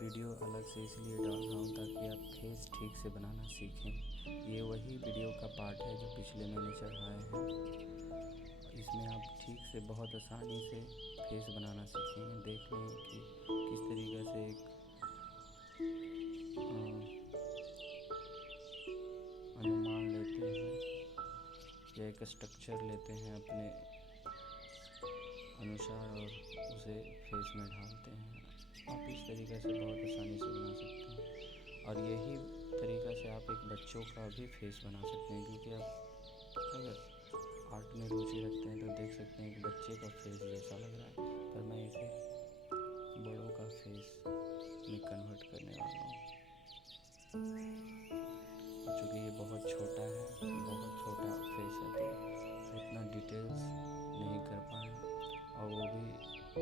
Video अलग से इसलिए डाल रहा हूँ ताकि आप फेस ठीक से बनाना सीखें। ये वही वीडियो का पार्ट है जो पिछले मैंने चढ़ाए हैं। इसमें आप ठीक से बहुत आसानी से फेस बनाना सीखेंगे। देख लें कि किस तरीके से एक अनुमान लेते हैं या एक स्ट्रक्चर लेते हैं अपने अनुसार और उसे फेस में ढालते हैं। आप इस तरीक़े से बहुत आसानी से बना सकते हैं और यही तरीक़ा से आप एक बच्चों का भी फेस बना सकते हैं, क्योंकि आप अगर आर्ट में रुचि रखते हैं तो देख सकते हैं कि बच्चे का फेस जैसा लग रहा है, पर मैं इसे बड़ों का फेस में कन्वर्ट करने वाला हूँ। चूँकि ये बहुत छोटा है, बहुत छोटा फेस है, तो उतना डिटेल्स नहीं कर पाए और वो भी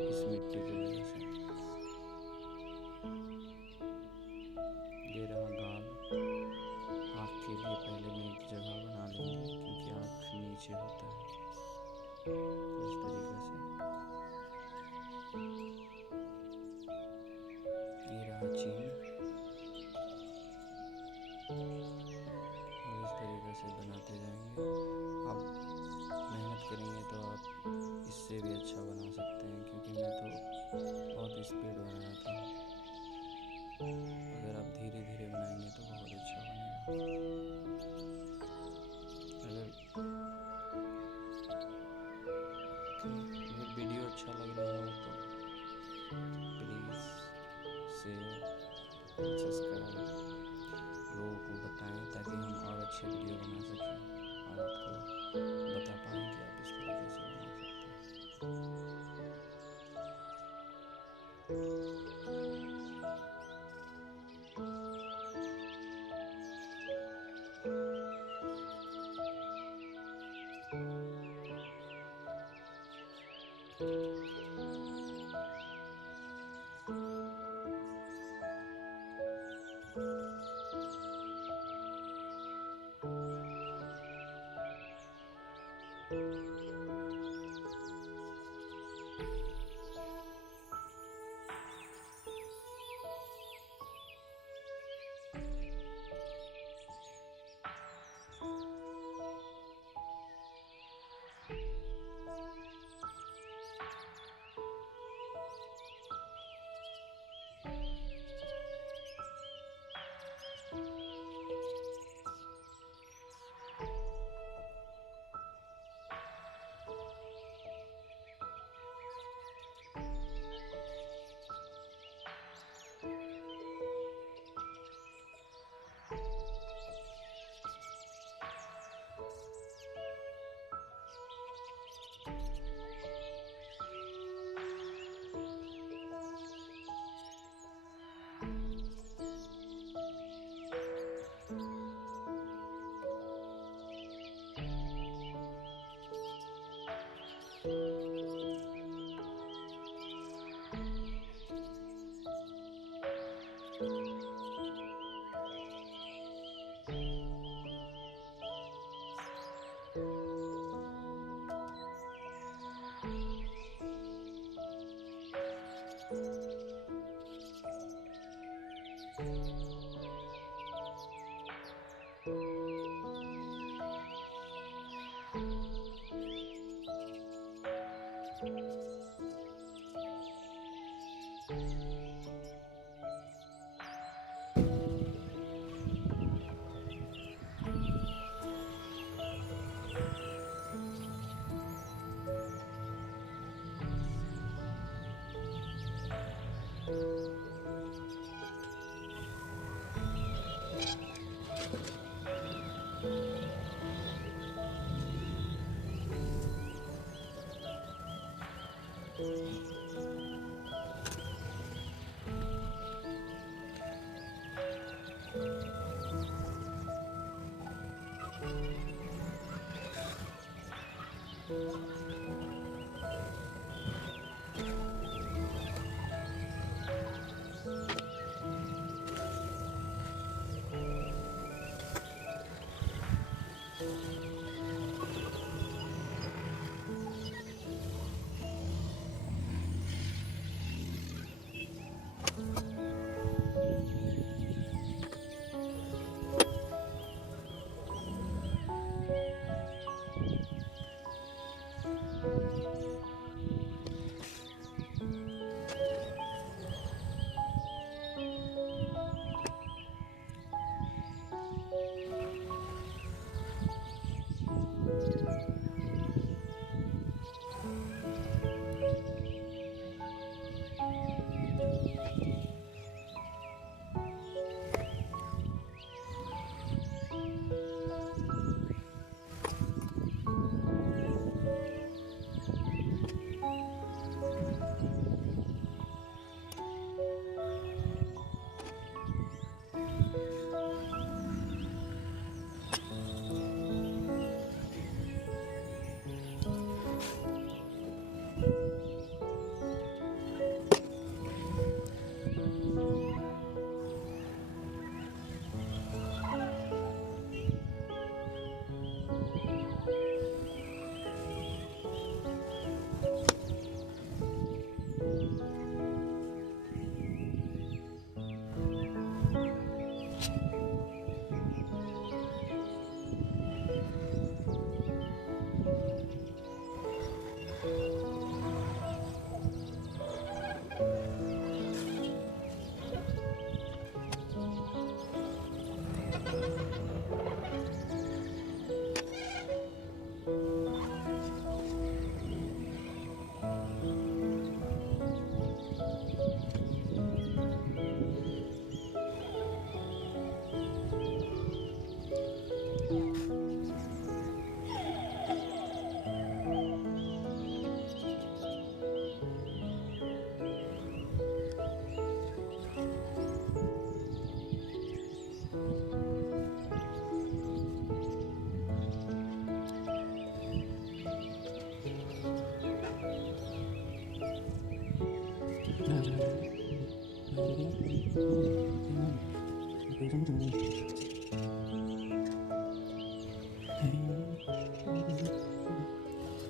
इस मिट्टी की वजह से। ये रहा गाल। आँख के लिए पहले मैं एक जगह बना लेंगे, क्योंकि आँख नीचे होता है। इस तरीक़े से ये रहा चीन और इस तरीक़े से बनाते जाएंगे। आप मेहनत करेंगे तो आप इससे भी अच्छा बना सकते हैं, क्योंकि मैं तो बहुत स्पीड बनाया था। अगर आप धीरे धीरे बनाएंगे तो बहुत अच्छा बनेगा। अगर वीडियो अच्छा लग रहा हो तो प्लीज़ शेयर एंड सब्सक्राइब लोगों को बताएं, ताकि हम और अच्छे वीडियो बना सकें और आपको बता पाएँ कि आप इस तरीके से बना सकते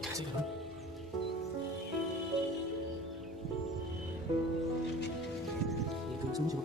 कैसे करूं? ये तो समझो।